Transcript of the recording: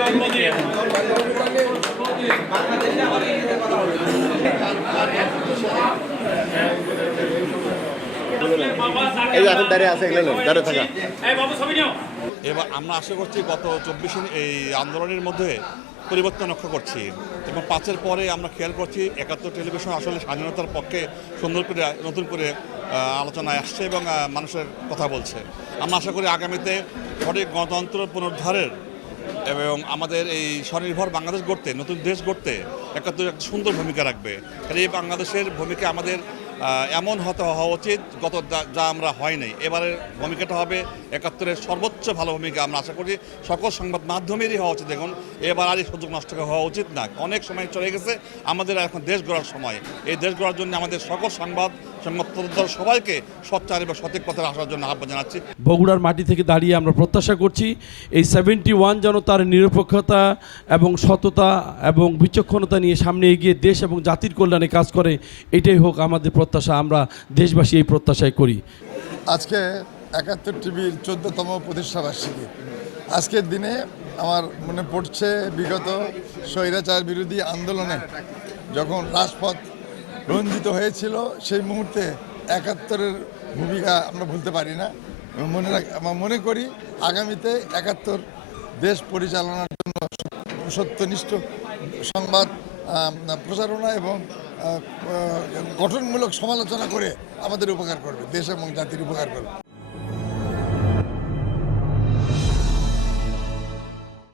জন্মদিন এই এখন দাঁড়িয়ে আছে এগুলো দাঁড়িয়ে থাকা। আমরা আশা করছি গত চব্বিশ এই আন্দোলনের মধ্যে পরিবর্তন লক্ষ্য করছি। এবং পাঁচের পরে আমরা খেয়াল করছি একাত্তর টেলিভিশন আসলে স্বাধীনতার পক্ষে সুন্দর করে, নতুন করে আলোচনায় আসছে এবং মানুষের কথা বলছে। আমরা আশা করি আগামীতে সঠিক গণতন্ত্র পুনরুদ্ধারের এবং আমাদের এই স্বনির্ভর বাংলাদেশ গড়তে, নতুন দেশ গড়তে একাত্তর একটা সুন্দর ভূমিকা রাখবে। কারণ এই বাংলাদেশের ভূমিকা আমাদের এমন হতে হওয়া উচিত গত যা- আমরা হয় নাই। এবারের ভূমিকাটা হবে একাত্তরের সর্বোচ্চ ভালো ভূমিকা আমরা আশা করি সকল সংবাদ মাধ্যমেরই হওয়া উচিত দেখুন। এবার আর এই সুযোগ নষ্ট হওয়া উচিত না। অনেক সময় চলে গেছে। আমাদের এখন দেশ গড়ার সময়। এই দেশ গড়ার জন্য আমাদের সকল সংবাদ সবাইকে সচ্চার এবং সঠিক পথে আসার জন্য আহ্বান জানাচ্ছি। বগুড়ার মাটি থেকে দাঁড়িয়ে আমরা প্রত্যাশা করছি এই সেভেন্টি ওয়ান যেন তার নিরপেক্ষতা এবং সততা এবং বিচক্ষণতা নিয়ে সামনে এগিয়ে দেশ এবং জাতির কল্যাণে কাজ করে এটাই হোক আমাদের প্রত্যাশা। আমরা দেশবাসী এই প্রত্যাশায় করি। আজকে একাত্তর টিভির চোদ্দতম প্রতিষ্ঠাবার্ষিকী আজকের দিনে আমার মনে পড়ছে বিগত স্বৈরাচার বিরোধী আন্দোলনে যখন রাজপথ রঞ্জিত হয়েছিল, সেই মুহূর্তে একাত্তরের ভূমিকা আমরা ভুলতে পারি না। মনে আমরা মনে করি আগামীতে একাত্তর দেশ পরিচালনার জন্য সত্যনিষ্ঠ সংবাদ প্রচারণা এবং গঠনমূলক সমালোচনা করে আমাদের উপকার করবে, দেশ এবং জাতির উপকার করবে।